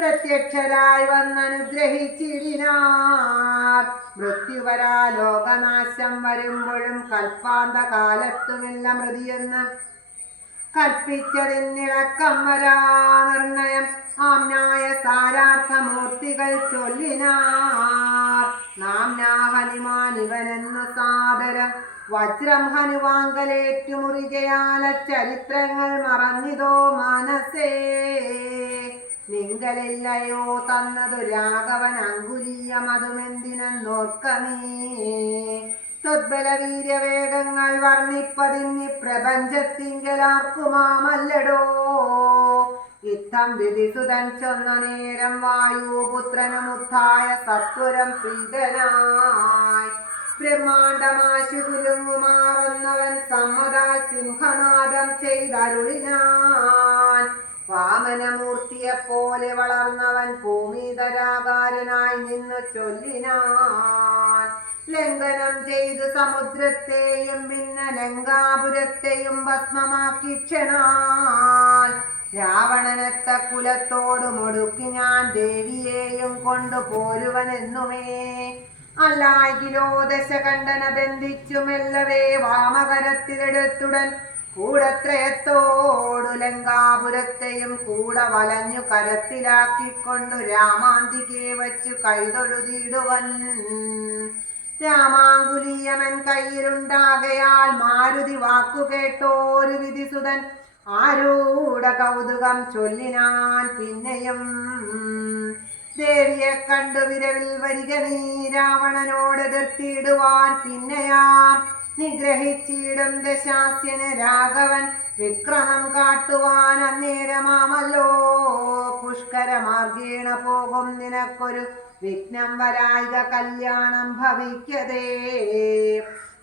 പ്രത്യക്ഷരായി വന്നനുഗ്രഹിച്ചിടിനാർ. മൃത്യുവരാ ലോകനാശം വരുമ്പോഴും കൽപ്പാന്ത കാലത്തുമില്ല മൃതിയെന്ന് കൽപ്പിച്ചതിന്നിളക്കം വരാ നിർണയം. ആംനായ സാരാർത്ഥമൂർത്തികൾ ചൊല്ലിനാർ. നാംനാ ഹനുമാൻ ഇവനെന്നു സാദരം. വജ്രം ഹനുവാങ്കലേറ്റുമുറികയാല ചരിത്രങ്ങൾ മറന്നിതോ മനസ്സേ. നിങ്കലില്ലയോ തന്നതു രാഘവൻ അങ്കുലീയമതുമെന്തിനെന്നോർക്ക നീ ത്വദ്ബലവീര്യവേഗങ്ങൾ വർണിപ്പതിന്നി പ്രപഞ്ചത്തിങ്കലാർക്കുമാമല്ലടോ. ഇത്തം വിധിസുതൻ ചൊന്ന നേരം വായുപുത്രനമുദ്ധായ സത്വരം പ്രീതനായി. ബ്രഹ്മാണ്ടമാശു കുലുങ്ങുമാറുന്നവൻ സമ്മതാൽ സിംഹനാദം ചെയ്തരുളിനാൻ. വാമനമൂർത്തിയെ നിന്ന് ചൊല്ലിനാൻ. ലംഘനം ചെയ്തു സമുദ്രത്തെയും പിന്നെ ലങ്കാപുരത്തെയും ഭസ്മമാക്കി രാവണനത്ത കുലത്തോട് മുടുക്കി ഞാൻ ദേവിയെയും കൊണ്ടു പോരുവനെന്നുമേ. അല്ലായിലോ ദശകണ്ഠന ബന്ധിച്ചു മെല്ലവേ വാമകരത്തിലെടുത്തുടൻ കൂടത്രയത്തോടു ലങ്കാപുരത്തെയും കൂടെ വലഞ്ഞു കരത്തിലാക്കിക്കൊണ്ടു രാമാന്തികെ വച്ചു കൈതൊഴുതിയിടുവൻ. രാമാങ്കുലീയമൻ കയ്യിലുണ്ടാകയാൽ മാരുതി വാക്കുകേട്ടോരു വിധിസുതൻ. ആരൂഢ കൗതുകം ചൊല്ലിനാൻ പിന്നെയും. ദേവിയെ കണ്ടു വിരവിൽ വരിക നീ രാവണനോട് എതിർത്തിയിടുവാൻ പിന്നെയാം. നിഗ്രഹിച്ചിടും ദശാസ്യന് രാഘവൻ വിക്രമം കാട്ടുവാൻ അന്നേരമാമല്ലോ. പുഷ്കരമാർഗീണ പോകും നിനക്കൊരു വിഘ്നം വരായിക കല്യാണം ഭവിക്കതേ.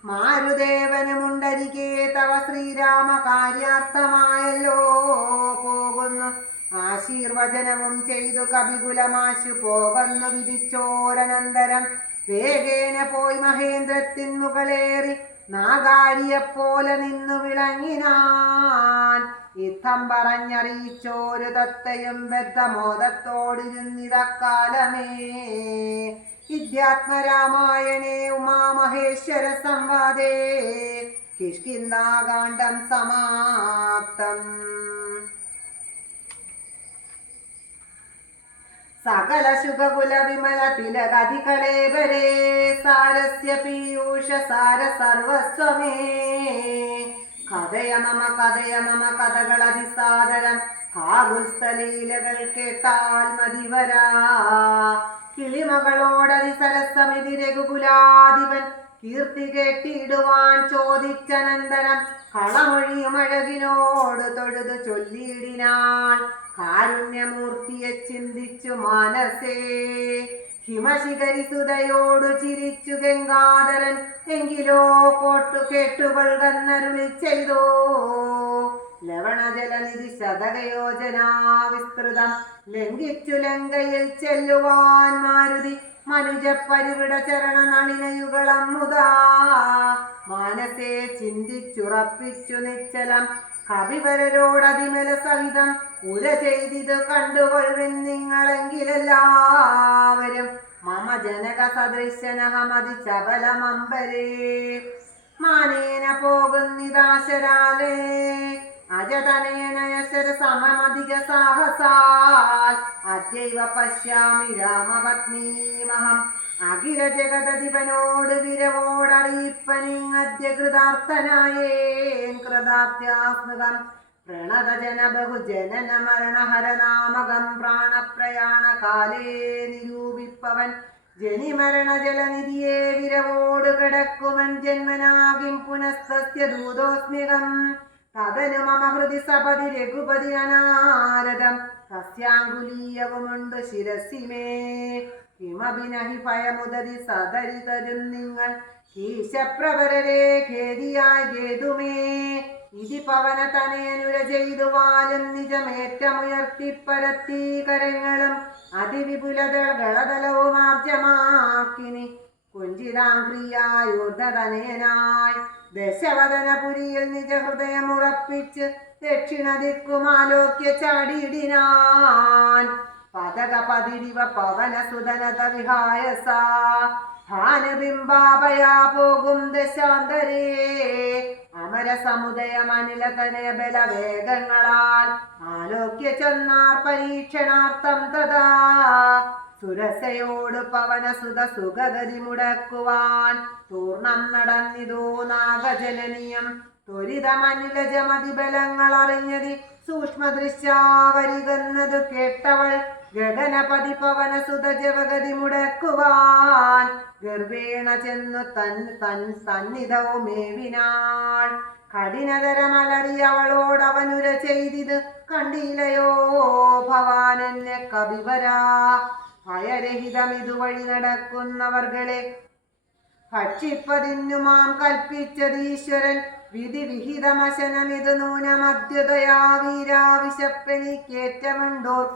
മാരുദേവനുമുണ്ടരികെ തവ ശ്രീരാമ കാര്യാർത്ഥമായല്ലോ പോകുന്നു ആശീർവചനവും ചെയ്തു കപികുലമാശു പോകുന്നു വിധിച്ചോരനന്തരം. വേഗേന പോയി മഹേന്ദ്രത്തിൻ മുകളേറി നാഗാരിയെപ്പോലെ നിന്നു വിളങ്ങിനാൻ. യുദ്ധം പറഞ്ഞറിയിച്ചോരു തത്തയും ബദ്ധമോദത്തോടിരുന്നിതക്കാലമേ. വിദ്യാത്മരാമായണേ ഉമാമഹേശ്വര സംവാദേ കിഷ്കിന്ദാകാന്ഡം സമാപ്തം. സകല ശുഭകുല വിമല തിലകധികളേവരേ സാരസ്യ പീയൂഷ സാര സർവസ്വമേ. കഥയ മമ കഥയ മമ കഥകളതിസാദരം കാകുൽസ്ഥലീലകൾ കേട്ടാൽ മതിവരാ കിളിമകളോടതി സരസമിതി രഘുകുലാധിപൻ. കീർത്തി കേട്ടിടുവാൻ ചോദിച്ചനന്തരം. കളമൊഴിയും അഴകിനോട് തൊഴുതു ചൊല്ലിയിടിനാൾ. കാരുണ്യമൂർത്തിയെ ചിന്തിച്ചു മനസ്സേ ഹിമശിഖരിസുതയോടു ചിരിച്ചു ഗംഗാധരൻ എങ്കിലോ കോട്ടു കേട്ടുകൊള്ളന്നരുളി ചെയ്തോ. ലവണജലനിധി ശതകയോജന വിസ്തൃതം ലംഘിച്ചു ലങ്കയിൽ ചെല്ലുവാൻ മാരുതി മനുജ പരിവിട ചരണ നളിനയുഗളം മുതാ മാനസേ ചിന്തിച്ചുറപ്പിച്ചു നിശ്ചലം കവിവരരോടതിമല സഹിതം ഉര ചെയ്തിത് കണ്ടുകൊള്ളിൻ നിങ്ങളെങ്കിലെല്ലാവരും. മമ ജനക സദൃശനഹമതി ചപലമമ്പരേ മാനേന പോകുന്നിതാശരാലേ അജതനയനയശര സമമധിക സാഹസാ അദ്യൈവ പശ്യാമി രാമപത്നീമഹം. അഖില ജഗതധിപനോട് വിരവോടറിയിപ്പനിങ്ങദ്യ കൃതാർത്ഥനായേൻ കൃതാർത്ഥ്യാസ്മൃതം പ്രണതജന ബഹുജനന മരണഹരനാമകം പ്രാണപ്രയാണ കാലേ നിരൂപിപ്പവൻ. ജനിമരണ ജലനിധിയെ വിരവോട് കിടക്കുമൻ ജന്മനാകിം പുനസ്തസ്യ തദനു മമ ഹൃദി സപതി രഘുപതി അനാരദം സസ്യാങ്കുലീയവുമുണ്ട് ശിരസിമേ. കിമഭിനഹി ഭയമുദതി സദരി തരും നിങ്ങൾ. കീശപ്രവരരെ ഖേദിയായി ഖേതുമേ ഇതി പവന തനയനുര ചെയ്തുവാലും നിജമേറ്റമുയർത്തിപ്പരത്തി കരങ്ങളും അതിവിപുലതളതലവും ആർജമാക്കിനി കുഞ്ചിതാംക്രിയായൂർധതനയനായി ദശവദനപുരിയിൽ നിജ ഹൃദയമുറപ്പിച്ച് ദക്ഷിണ ദിക്കുമാലോക്യ ചാടിയിടിനാൻ പവന സുതനത വിഹായസ. ഭാനുബിംബാപയാ പോകും ദശാന്തരേ. അമര സമുദയമനില തനയ ബലവേഗങ്ങളാൽ. ആലോക്യ ചെന്നാർ പരീക്ഷണാർത്ഥം തഥാ. സുരസയോട് പവനസുത സുഖഗതി മുടക്കുവാൻ തൂർണം നടന്നിതോ നാഗജനനീയം. ത്വരിതമനിലജമതി ബലങ്ങൾ അറിഞ്ഞതി സൂക്ഷ്മദൃശ്യാവരികന്നത് കേട്ടവൾ ഗഗനപതി പവനസുത ജവഗതി മുടക്കുവാൻ ഗർവേണ ചെന്നു തൻ തൻ സന്നിധവുമേവിനാൾ കഠിനതരമലറി അവളോടവനുര ചെയ്തിത് കണ്ടില്ലയോ ഭവാനെന്നെ എന്നെ കവിവരാ ഭയരഹിതമിതുവഴി നടക്കുന്നവർകളെ ഭക്ഷിപ്പതിന്നുമാം കൽപ്പിച്ചതീശ്വരൻ വിധി വിഹിതമശനമിത് നൂനമദ്യുതയാ വീരാവിശപ്പെനിക്കേറ്റമുണ്ടോ